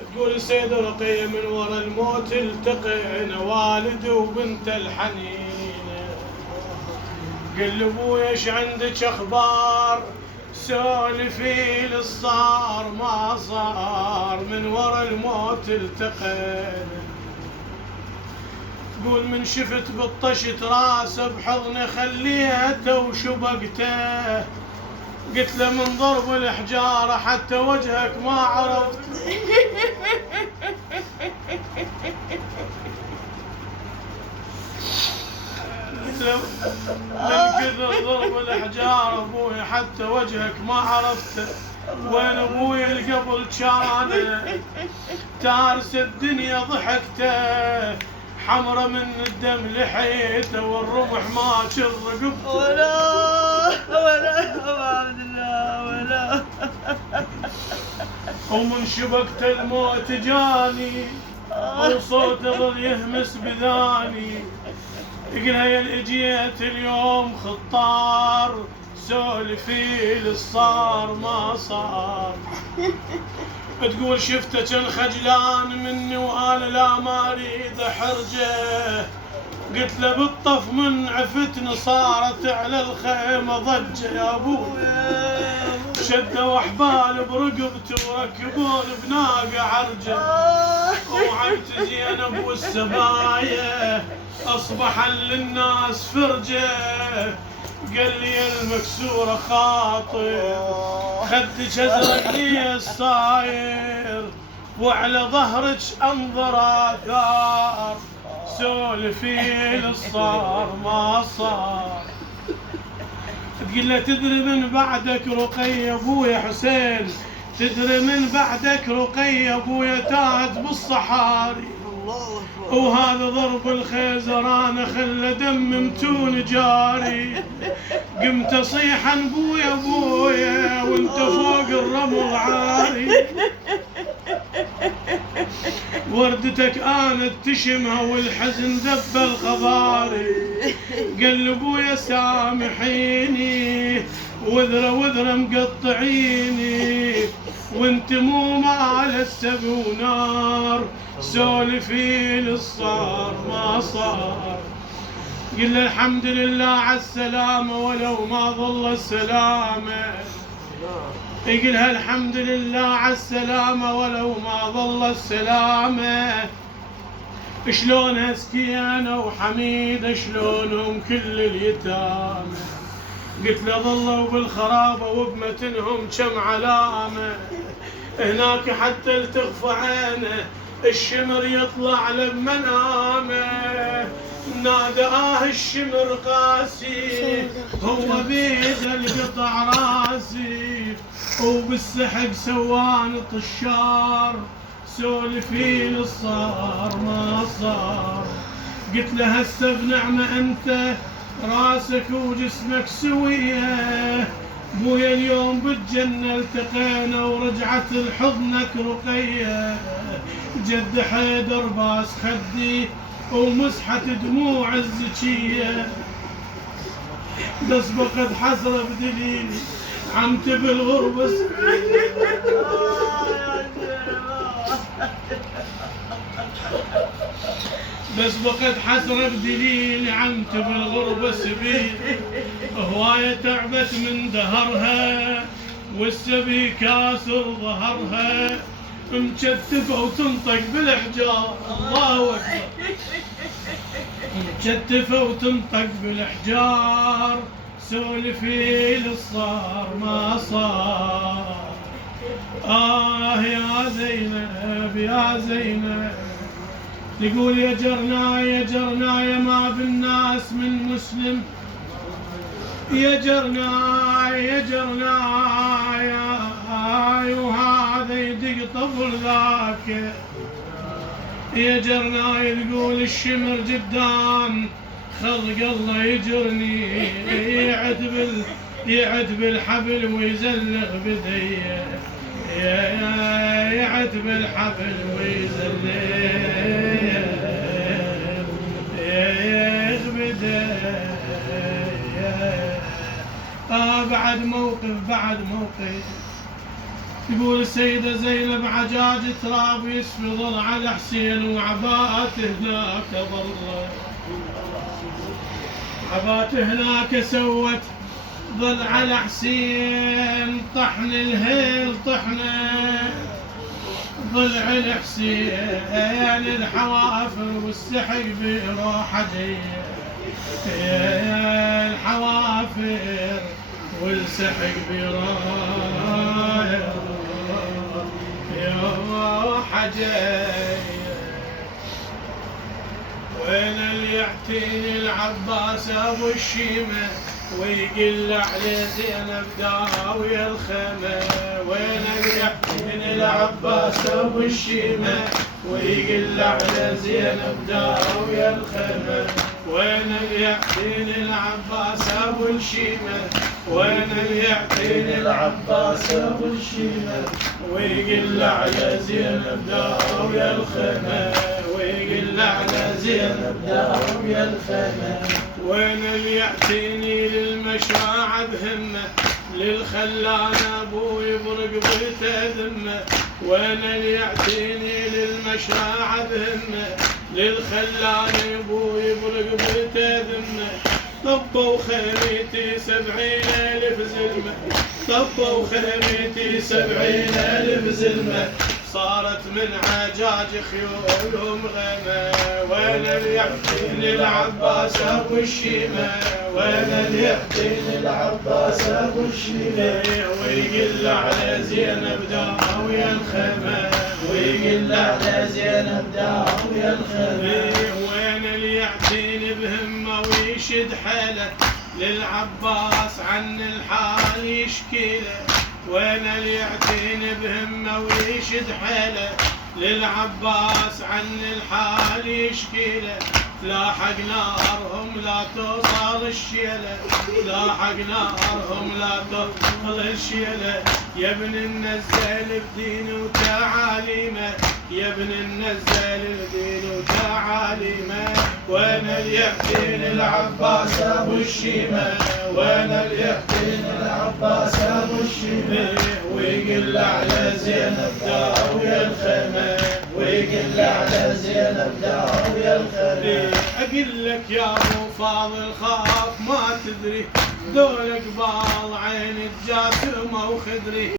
تقول سيد رقية من ورا الموت التقينا والد وبنت الحنين، قل لابويا ايش عندك اخبار سولفي للصار ما صار من ورا الموت التقينا. تقول من شفت بطشت راسه بحضنه خليته وشبقته، قلت له من ضرب الحجارة حتى وجهك ما عرفت. قلت له من كثر ضرب الحجارة ابوي حتى وجهك ما عرفته، وين ابوي القبل كان تارس الدنيا ضحكته، حمرة من الدم لحيته والرمح ما شر رقبته. ولا عبد الله ولا. ومن شبكة الموت جاني وصوت ظل يهمس بذاني، يقولها يا اللي جيت اليوم خطار سولفي للصار ما صار. تقول شفته كان خجلان مني وقال لا ما اريد احرجه، قلت له بالطف من عفتني صارت على الخيمه ضجه يا ابوي، شدوا احبال برقبته وركبون بناقه عرجه، وعيت زينب والسبايا اصبح للناس فرجه، قال لي المكسوره خاطر خدك ازرق لي الصاير وعلى ظهرك انظر اثار سولفي للصار ما صار. تقول له تدري من بعدك رقية ابويا حسين، تدري من بعدك رقية ابويا تاهت بالصحاري، وهذا ضرب الخيزران خلى دم متون جاري، قمت اصيح بويا بويا وانت فوق الرمل عاري، وردتك انت تشمها والحزن ذب الخضاري، قال ابويا سامحيني وذره مقطعيني وانت مو مال السب ونار سولفي للصار ما صار. قل الحمد لله على السلامة ولو ما ظل السلامة، يقولها الحمد لله على السلامة ولو ما ظل السلامة، شلونها سكينة وحميدة شلونهم كل اليتامى، قلت له ظلوا بالخرابة وبمتنهم كم علامة، هناك حتى التخفى عينه الشمر يطلع له بمنامه، نادى الشمر قاسي هو بيد القطع راسي، وبالسحق سوان طشار سولفي للصار ما صار. قلت له هسه بنعمة انت راسك وجسمك سوية، بويا اليوم بالجنة التقينا ورجعت لحضنك رقية، جد حيدر باس خدي ومسحت دموع الزكية، بس بقد حسرة بدليلي عمت بالغربة بس بقد حسرة بدليل عمت بالغربة سبيل، هواية تعبت من دهرها والسبي كاسر ظهرها، مكتفة وتنطق بالحجار الله أكبر، مكتفة وتنطق بالحجار سولفي للصار ما صار. يا زينب يا زينب، تقول يا جرناية ما بالناس من مسلم، يا جرناية وهذا يدق طفل ذاك، يا جرناية تقول الشمر قدام خلق الله يجرني، يعد بالحبل ويزلق بديه، يعد بالحبل ويزلق بديه. بعد موقف تقول السيدة زينب عجاج تراب يسفي على حسين وعباءته هناك ظل، عباءته هناك سوت ظل على حسين، طحن الهيل طحنه ضلع الحسين، الحوافر والسحق بروحه، الحوافر والسحق بروحه وين اللي يعتيني العباس ابو الشيمه ويقل على زينب داوي الخيمه، وين اللي يعتيني العباس ابو الشيمه ويقل على زينب داوي الخيمه، وين اللي يعتيني العباس ابو الشيمه، وين اللي يعتيني العباس ابو الشيمه ويقل على زينب داوي الخيمه، ويقل على زينب داوي الخيمه، وين اللي يعتيني للمشاعر بهمه للخلان ابوي برقبته ذمه، وين اللي يعتيني للمشاعر بهمه للخلان ابوي برقبته ذمه، طبوا خيمتي 70,000 زلمه، طبوا خيمتي 70,000 زلمه، صارت من عجاج خيولهم غيمه، وين اللي يعتيني العباس ابو الشيمه، وين اللي يعتيني العباس ابو الشيمه ويقل على زينب داوي الخيمه، ويقل على زينب داوي الخيمه، وين اللي يعتيني بهمه ويشد حيله للعباس عن الحال يشكيله، وين اللي يعتيني بهمه ويشد حيله للعباس عن الحال يشكيله، لاحق نارهم لا توصل الشيله، لاحق نارهم لا توصل الشيله، يا ابن النزال بدين وتعاليمه، يا ابن النزال بدين وتعاليمه، وين اللي يعتيني العباس ابو الشيمه، وين اللي يعتيني العباس ابو الشيمه ويقل على زينب داوي الخيمه، ويقل على زينب داوي الخيمه، اقول لك يا ابو فاضل خاف ما تدري، دول قبال عين الجاسمه وخدري.